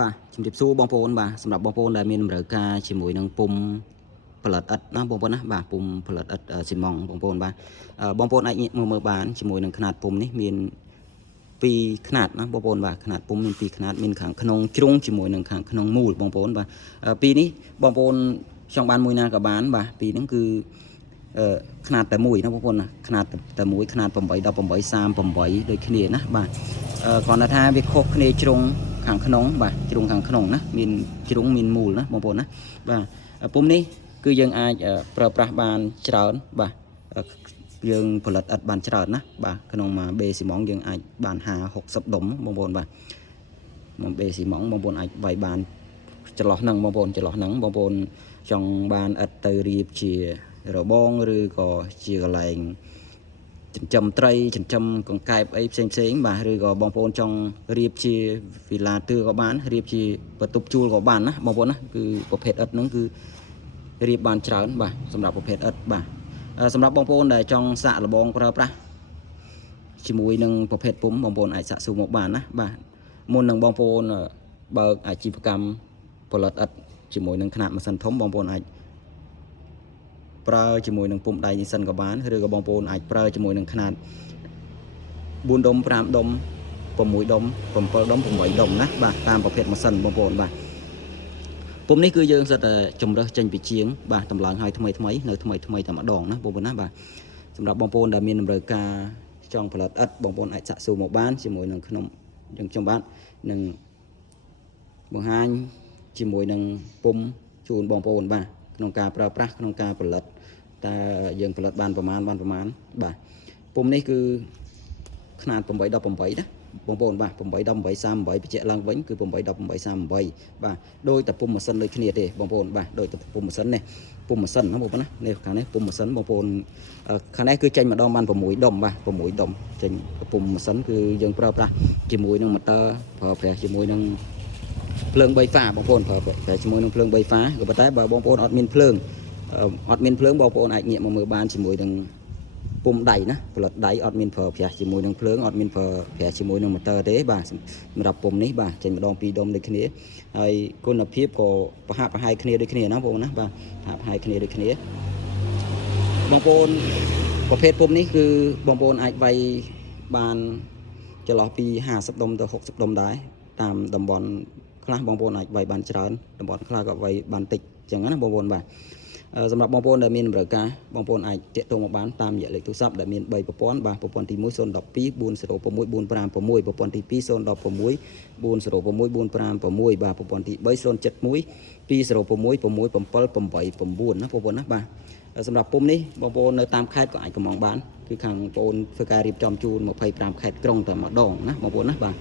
បាទជំរាបសួរបងប្អូនបាទសម្រាប់បងប្អូនដែលមានតម្រូវការជាមួយនឹងពុំផលិតឥដ្ឋណាបងប្អូនណាបាទពុំផលិតឥដ្ឋស៊ីម៉ងបងប្អូនបាទបងប្អូនអាចងាកមើលបានជាមួយនឹងຂະຫນាតពុំនេះមាន2ຂະຫນាតណាបងប្អូនបាទຂະຫນាតពុំមាន2ຂະຫນាតមានខាងក្នុងជ្រុងជាមួយនឹងខាងក្នុងមូលបងប្អូនបាទពីរនេះបងប្អូនចង់បានមួយណាក៏បានបាទពីរហ្នឹងគឺຂະຫນាតតែមួយណាបងប្អូនណាຂະຫນាតតែមួយຂະຫນាត8 18 38ដូចគ្នាណាបាទគ្រាន់តែថាវាខុសគ្នាជ្រុងខាងក្នុងបាទជ្រុងខាងក្នុងណាមានជ្រុងមានមូលណាបងប្អូនណាបាទពុំនេះគឺយើងអាចប្រើប្រាស់បានច្រើនបាទយើងផលិតឥដ្ឋបានច្រើនណាបាទក្នុងមួយបេស៊ីម៉ងយើងអាចបាន50 60ដុំបងប្អូនបាទមួយបេស៊ីម៉ងបងប្អូនអាចវាយបានចន្លោះហ្នឹងបងប្អូនចន្លោះហ្នឹងបងប្អូនចង់បានឥដ្ឋទៅរៀបជារបងឬក៏ជាកន្លែងចិញ្ចឹមត្រីចិញ្ចឹមកង្កែបអីផ្សេងបាទឬក៏បងប្អូនចង់រៀបជាវីឡាទឿក៏បានរៀបជាបន្ទប់ជួលក៏បានណាបងប្អូនណាគឺប្រភេទឥដ្ឋហ្នឹងគឺរៀបបានច្រើនបាទសម្រាប់ប្រភេទឥដ្ឋបាទសម្រាប់បងប្អូនដែលចង់សាកល្បងប្រើប្រាស់ជាមួយនឹងប្រភេទពុំបងប្អូនអាចសាកសួរមកបានណាបាទមុននឹងបងប្អូនបើកអាជីវកម្មផលិតឥដ្ឋជាមួយនឹងຂະຫນាតម៉ាស៊ីនធំបងប្អូនអាចប្រើជាមួយនឹងពុំដៃនេះសិនក៏បានឬក៏បងប្អូនអាចប្រើជាមួយនឹងຂະຫນាត4ដុំ5ដុំ6ដុំ7ដុំ8ដុំណាបាទតាមប្រភេទម៉ាស៊ីនបងប្អូនបាទពុំនេះគឺយើងសិតតែជំរើសចេញពីជាងបាទតម្លើងឲ្យថ្មីនៅថ្មីតែម្ដងណាបងប្អូនណាបាទសម្រាប់បងប្អូនដែលមានតម្រូវការចង់ផលិតឥដ្ឋបងប្អូនអាចសាកសួរមកបានជាមួយនឹងខ្ញុំបាទនឹងបង្ហាញជាមួយនឹងពុំជូនបងប្អូនបាទក្នុងការប្រើប្រាស់ក្នុងការផលិតតើយើងផលិតបានប្រមាណបាទពុំនេះគឺຂະຫນាត8 18ណាបងប្អូនបាទ8 18 38បញ្ជាក់ឡើងវិញគឺ8 18 38បាទដោយតែពុំម៉ាស៊ីនដូចគ្នាទេបងប្អូនបាទដោយតែពុំម៉ាស៊ីននេះពុំម៉ាស៊ីនណាបងប្អូនណានេះខាងនេះពុំម៉ាស៊ីនបងប្អូនខាងនេះគឺចេញម្ដងបាន6ដុំបាទ6ដុំចេញពុំម៉ាស៊ីនគឺយើងប្រើប្រាស់ជាមួយនឹងម៉ូទ័រប្រើប្រាស់ជាមួយនឹងភ្លើង3ហ្វាបងប្អូនប្រើប្រាស់ជាមួយនឹងភ្លើង3ហ្វាក៏ប៉ុន្តែបើបងប្អូនអត់មានភ្លើងបងប្អូនអាចងាកមកមើលបានជាមួយនឹងពុំដៃណាផលិតដៃអត់មានប្រើប្រាស់ជាមួយនឹងភ្លើងអត់មានប្រើប្រាស់ជាមួយនឹងម៉ូទ័រទេបាទសម្រាប់ពុំនេះបាទចេញម្ដង2ដុំដូចគ្នាហើយគុណភាពក៏ប្រហាក់ប្រហែលគ្នាដូចគ្នាណាបងប្អូនណាបាទប្រហាក់ប្រហែលគ្នាដូចគ្នាបងប្អូនប្រភេទពុំនេះគឺបងប្អូនអាចវាយបានចន្លោះពី50ដុំទៅ60ដុំដែរតាមតំបន់ខ្លះបងប្អូនអាចវាយបានច្រើនតំបន់ខ្លះក៏វាយបានតិចអញ្ចឹងណាបងប្អូនបាទសម្រាប់បងប្អូនដែលមានតម្រូវការបងប្អូនអាចទាក់ទងមកបានតាមរយៈលេខទូរស័ព្ទដែលមាន3ប្រព័ន្ធបាទប្រព័ន្ធទី1 012 406 456ប្រព័ន្ធទី2 016 406 456បាទប្រព័ន្ធទី3 071 206 66789ណាបងប្អូនណាបាទសម្រាប់ពុំនេះបងប្អូននៅតាមខេត្តក៏អាចកម្មងបានគឺខាងបងប្អូនធ្វើការរៀបចំជូន25ខេត្តក្រុងតែម្ដងណាបងប្អូនណាបាទ